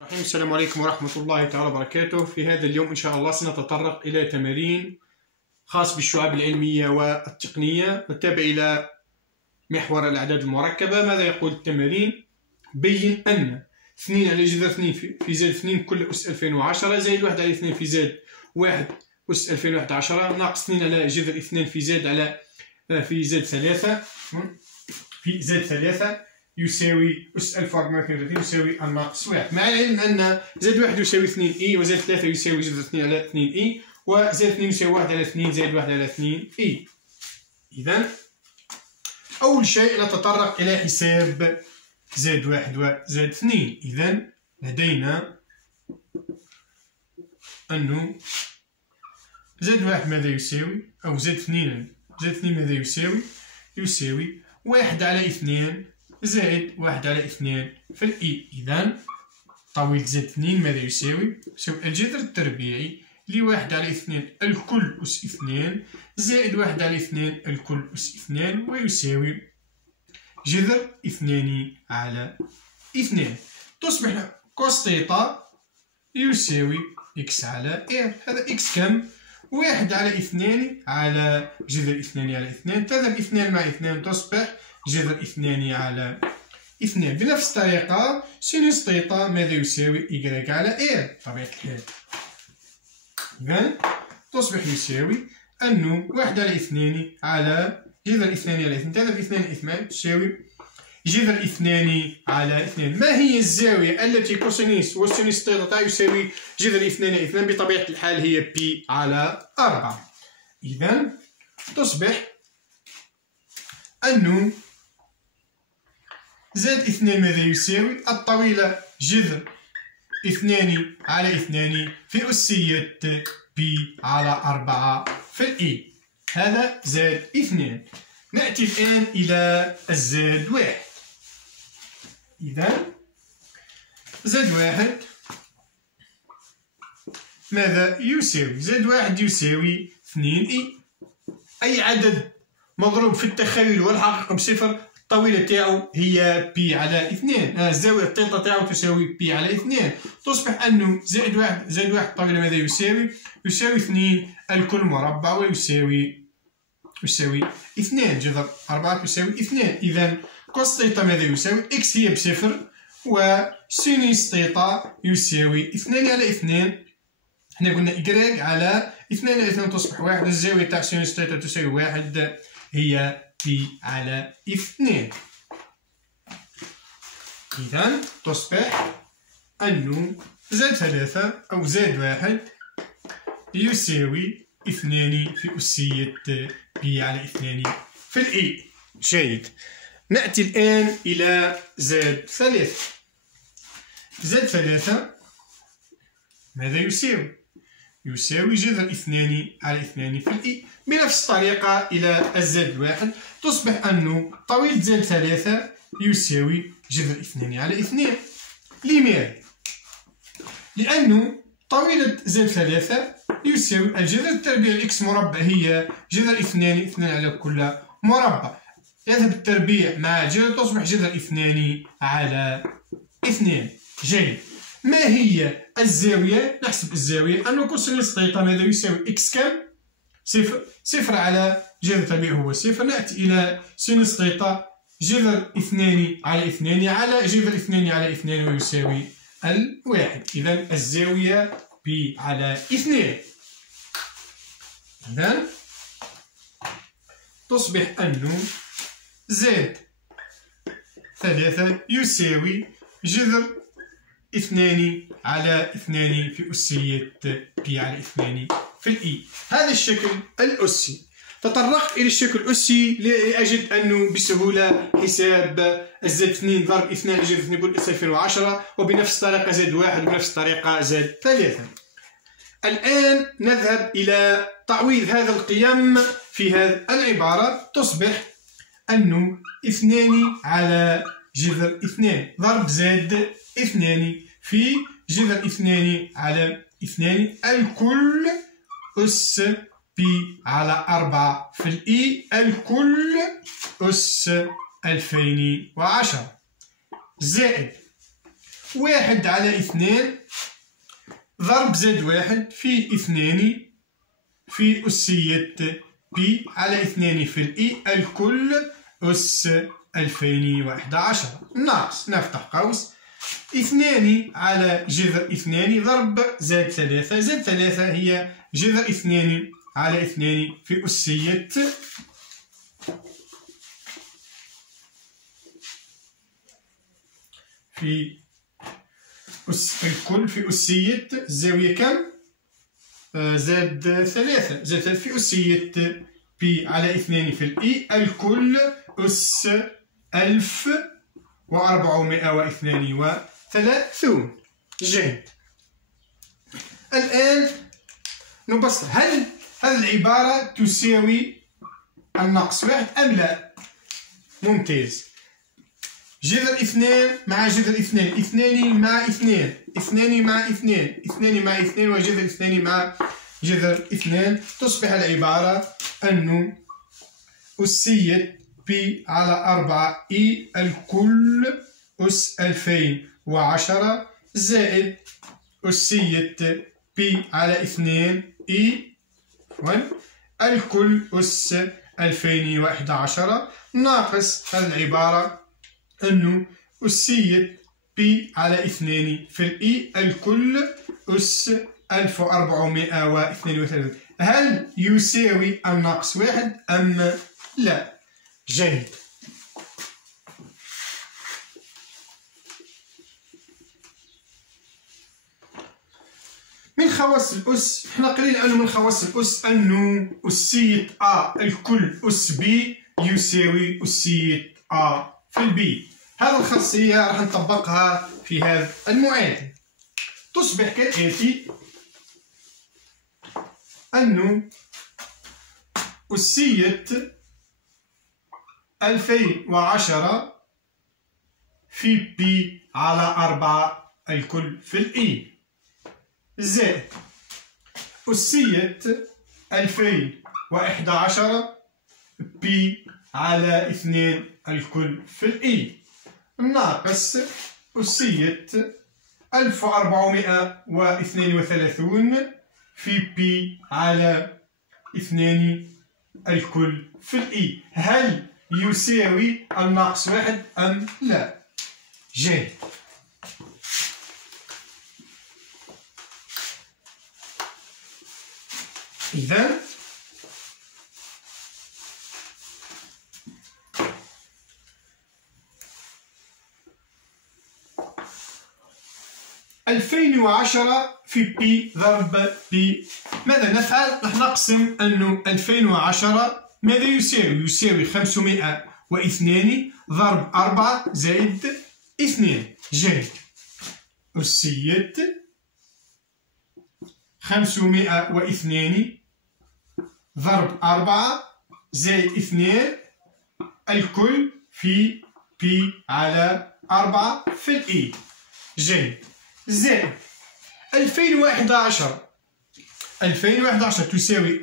السلام عليكم ورحمة الله تعالى وبركاته. في هذا اليوم إن شاء الله سنتطرق إلى تمارين خاص بالشعاب العلمية والتقنية والتابع إلى محور الأعداد المركبة. ماذا يقول التمارين؟ بين أن 2 على جذر 2 في زائد 2 كل أس 2010 زائد 1 على 2 في زائد 1 أس 2011 ناقص 2 على جذر 2 في زائد 3 في زائد 3 يساوي أس 1432 يساوي الناقص 1، مع العلم أن زائد 1 يساوي 2 إي وزائد 3 يساوي جذر 2 على 2 إي وزائد 2 يساوي 1 على 2 زائد 1 على 2 إي. إذن أول شيء نتطرق إلى حساب زائد 1 وزائد 2. إذن لدينا أنه زائد 1 ماذا يساوي؟ أو زائد 2 ماذا يساوي؟ يساوي 1 على 2 زائد 1 على 2 في الإي. إذن طويل زائد 2 ماذا يساوي؟ يساوي الجذر التربيعي ل1 على 2 الكل أس 2 زائد 1 على 2 الكل أس 2 ويساوي جذر 2 على 2. تصبح كوس ثيتا يساوي إكس على إر. هذا إكس كم؟ 1 على 2 على جذر 2 على 2 تذهب 2 مع 2 تصبح جذر 2 على 2. بنفس الطريقة سينوس ثيتا ماذا يساوي؟ إيكغيك على إير بطبيعة الحال. إذن تصبح يساوي أنه 1 على 2 على جذر 2 على 2 تذهب 2 على 2 تساوي جذر 2 على 2. ما هي الزاوية التي كوسينوس وسينوس ثيتا يساوي جذر 2 على 2؟ بطبيعة الحال هي بي على 4. إذن تصبح أنه زائد 2 ماذا يساوي؟ الطويلة جذر 2 على 2 في أسية بي على 4 في الإي. هذا زائد 2. نأتي الآن إلى الزائد 1. إذن زائد 1 ماذا يساوي؟ زائد 1 يساوي 2 إي. أي عدد مضروب في التخيل والحقيقة بصفر الطويلة تاعو هي بي على 2. الزاوية الثيتا تاعو تساوي بي على 2. تصبح أنه زائد 1 الطويلة ماذا يساوي؟ يساوي 2 الكل مربع ويساوي 2 جذر 4 يساوي 2. إذن كوس ثيتا ماذا يساوي؟ إكس هي بصفر وسينوس ثيتا يساوي 2 على 2. حنا قلنا إيكغيك على 2 على 2 تصبح 1. الزاوية تاع سينوس ثيتا تساوي 1 هي بي على 2. إذن تصبح أنه زائد 3 أو زائد 1 يساوي 2 في أسية بي على 2 في الإي. جيد. نأتي الآن إلى زائد 3. زائد 3 ماذا يساوي؟ يساوي جذر 2 على 2 في الإي. بنفس الطريقة إلى الزائد 1 تصبح أنه طويل زائد 3 يساوي جذر 2 على 2. لماذا؟ لأنه طويلة زائد 3 يساوي الجذر التربيعي إكس مربع هي جذر 2 على كل مربع. يذهب التربيع مع الجذر تصبح جذر 2 على 2. جيد. ما هي الزاوية؟ نحسب الزاوية أنه كوسينوس ثيتا ماذا يساوي؟ إكس كم؟ صفر على جذر التربيع هو صفر. نأتي إلى سينوس ثيتا جذر 2 على 2 على جذر 2 على 2 ويساوي 1. إذن الزاوية بي على 2. إذن تصبح أنه زائد 3 يساوي جذر 2 على 2 في أسية بي على 2 في الإي. هذا الشكل الأسي. تطرقت إلى الشكل الأسي لأجد أنه بسهولة حساب الزائد 2 ضرب 2 على جذر 2 كل أس 2010 وبنفس الطريقة زائد 1 وبنفس الطريقة زائد 3. الآن نذهب إلى تعويض هذه القيم في هذه العبارة. تصبح أنه 2 على جذر 2 ضرب زائد 2 في جذر 2 على 2 الكل أس بي على 4 في الإي الكل أس 2010 زائد 1 على 2 ضرب زائد 1 في 2 في أسية بي على 2 في الإي الكل أس 2011 ناقص نفتح قوس 2 على جذر 2 ضرب زائد 3 زائد 3 هي جذر 2 على 2 في أسية في الكل في أسية الزاوية كم؟ زائد 3 زائد 3 في أسية بي على 2 في الإي الكل أس 1432. جيد. الآن نبسط، هل هذه العبارة تساوي الناقص 1 أم لا؟ ممتاز. جذر 2 مع جذر 2 2 مع 2 2 مع 2 2 مع 2 وجذر 2 مع جذر 2 تصبح العبارة أنه أسية بي على 4 إي الكل أس 2010 زائد أسية بي على 2 إي الكل أس 2011 ناقص هذه العبارة أنه أسية بي على 2 في الإي الكل أس 1432. هل يساوي الناقص 1 أم لا؟ جيد. من خواص الأس، احنا قليل أنه من خواص الأس أنه أسية أ الكل أس بي يساوي أسية أ في البي. هذه الخاصية راح نطبقها في هذا المعادلة. تصبح كالآتي: أنه أسية 2010 في بي على 4 الكل في الإي زائد أسية 2011 بي على 2 الكل في الإي ناقص أسية 1432 في بي على 2 الكل في الإي. هل يساوي الناقص 1 أم لا؟ جيد. إذن ألفين وعشرة في بي ضرب بي. ماذا نفعل؟ راح نقسم أنه 2010 ماذا يساوي؟ يساوي 502 ضرب 4 زائد 2. جيد. أسية 502 ضرب 4 زائد 2 الكل في بي على 4 في الإي. جيد. زائد 2011 تساوي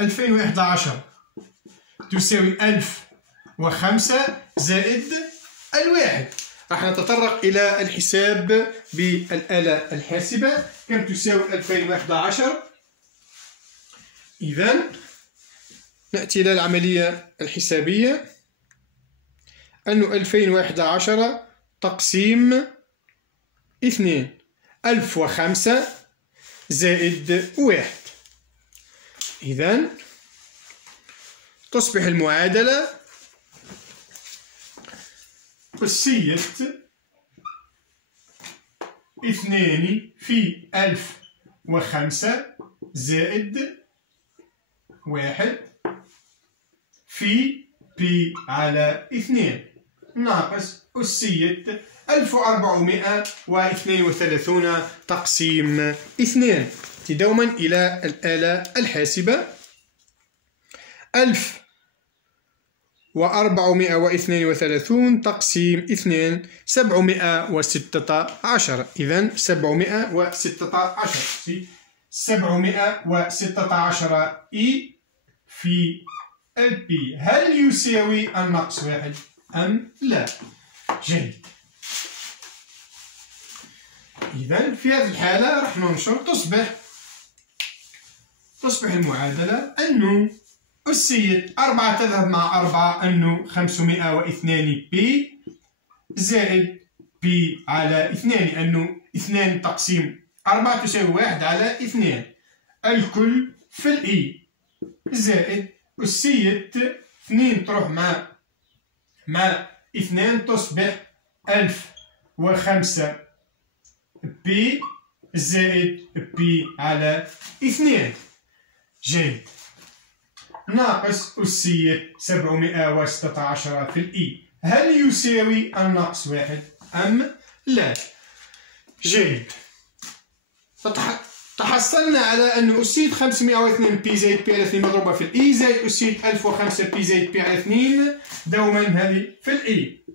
2011 تساوي 1005 زائد الواحد. راح نتطرق إلى الحساب بالآلة الحاسبة. كم تساوي 2011؟ إذن نأتي إلى العملية الحسابية. أنه 2011 تقسيم 2 1005 زائد 1. إذن تصبح المعادلة أسية 2 في 1005 زائد 1 في بي على 2 ناقص أسية 1432 تقسيم 2. دوما إلى الآلة الحاسبة. 1432 تقسيم 2 716. إذن 716 إي في البي. هل يساوي الناقص 1 أم لا؟ جيد. إذا في هذه الحالة راح ننشر تصبح المعادلة أنه أسية 4 تذهب مع 4 أنه 502 بي زائد بي على 2 أنه 2 تقسيم 4 تساوي 1 على 2 الكل في الإي زائد أسية 2 تروح مع 2 تصبح 1005 بي زائد بي على 2 جيد ناقص أسية 716 في الإي هل يساوي الناقص 1 أم لا؟ جيد تحصلنا على أن أسية 502 بي زائد بي على 2 مضروبة في الإي زائد أسية 1005 بي زائد بي على 2 دوما هذه في الإي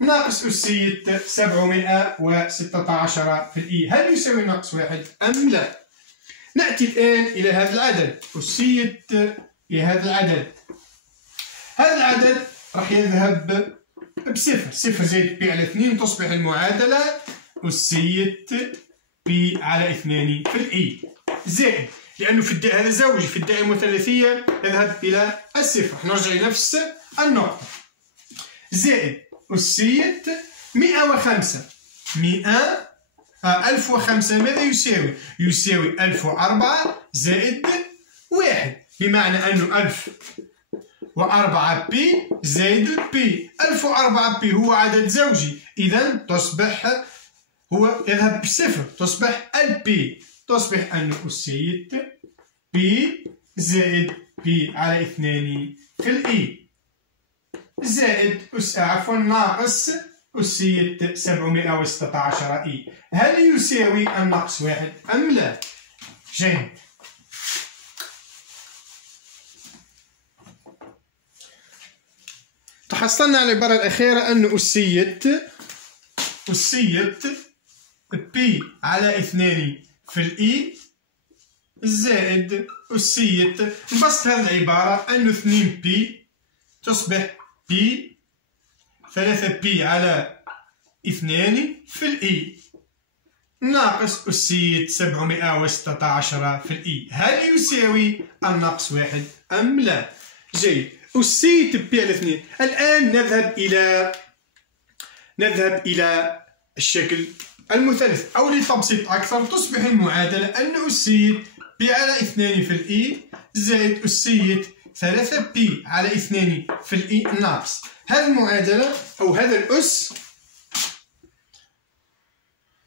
ناقص أسية 716 في الإي هل يساوي ناقص 1 أم لا؟ نأتي الآن إلى هذا العدد أسية هذا العدد راح يذهب بصفر صفر زائد بي على 2 تصبح المعادلة أسية بي على 2 في الإي زائد لأنه في هذا زوجي في الدائرة المثلثية يذهب إلى الصفر نرجع لنفس النقطة زائد أسية 105 1005 ماذا يساوي؟ يساوي 1004 زائد 1 بمعنى أنه 1004 بي زائد بي 1004 بي هو عدد زوجي إذا تصبح هو يذهب بصفر تصبح البي تصبح أن أسية بي زائد بي على 2 في الإي زائد ناقص أسية 716 إي هل يساوي الناقص 1 أم لا؟ جيد تحصلنا على العبارة الأخيرة أن أسية بي على 2 في الإي زائد أسية نبسط هذه العبارة أنه 2 بي تصبح بي 3 بي على 2 في الإي ناقص أسية 716 في الإي هل يساوي الناقص 1 أم لا؟ جيد أسية بي على 2 الآن نذهب إلى الشكل المثلث أو لتبسيط أكثر تصبح المعادلة أن أسية بي على 2 في الإي زائد أسية 3 بي على 2 في الإي ناقص هذه المعادلة أو هذا الأس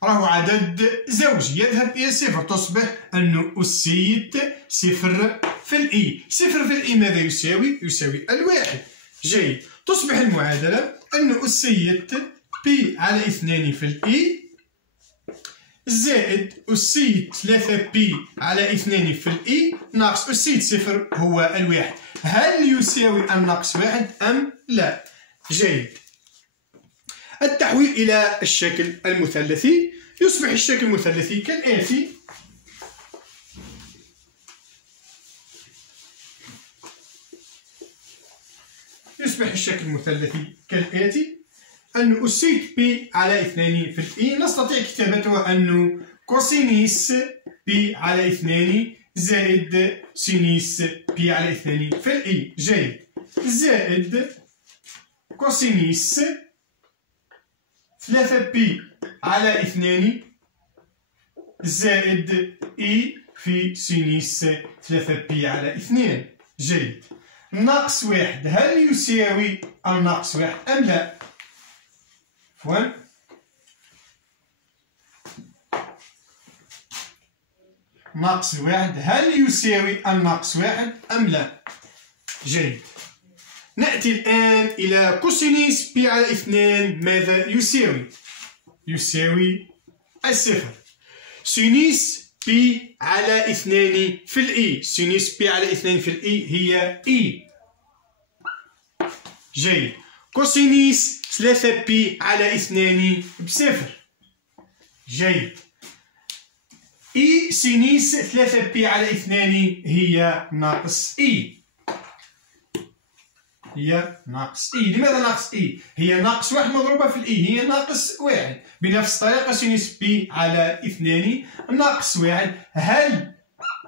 راهو عدد زوجي يذهب إلى صفر تصبح أن أسية 0 في الإي 0 في الإي ماذا يساوي؟ يساوي الواحد جيد تصبح المعادلة أن أسية بي على 2 في الإي زائد أسية 3 بي على 2 في الإي ناقص أسية 0 هو الواحد هل يساوي الناقص 1 أم لا؟ جيد التحويل إلى الشكل المثلثي يصبح الشكل المثلثي كالآتي أن أسية بي على 2 في الإي نستطيع كتابته أنه كوسينيس بي على 2 زائد سينيس بي على 2 في الإي جيد زائد كوسينيس 3 بي على 2 زائد إي في سينيس 3 بي على 2 جيد ناقص 1 هل يساوي الناقص 1 أم لا؟ ناقص 1 هل يساوي الناقص 1 أم لا؟ جيد نأتي الآن إلى كوسينيس بي على 2 ماذا يساوي؟ يساوي الصفر سينيس بي على 2 في الإي سينيس بي على 2 في الإي هي إي جيد كوسينيس 3 بي على 2 بصفر جيد إي سينيس 3 بي على 2 هي ناقص إي هي ناقص إي. لماذا ناقص إي؟ هي ناقص واحد مضروبة في الإي، هي ناقص واحد. بنفس الطريقة سينوس بي على 2 ناقص واحد هل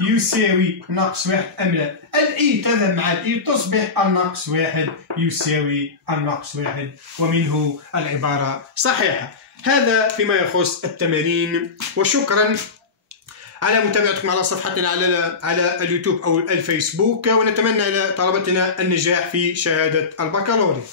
يساوي ناقص واحد أم لا؟ الإي تذهب مع الإي تصبح الناقص واحد يساوي الناقص واحد، ومنه العبارة صحيحة. هذا فيما يخص التمارين، وشكرا على متابعتكم على صفحتنا على اليوتيوب أو الفيسبوك، ونتمنى لطلبتنا النجاح في شهادة البكالوريا.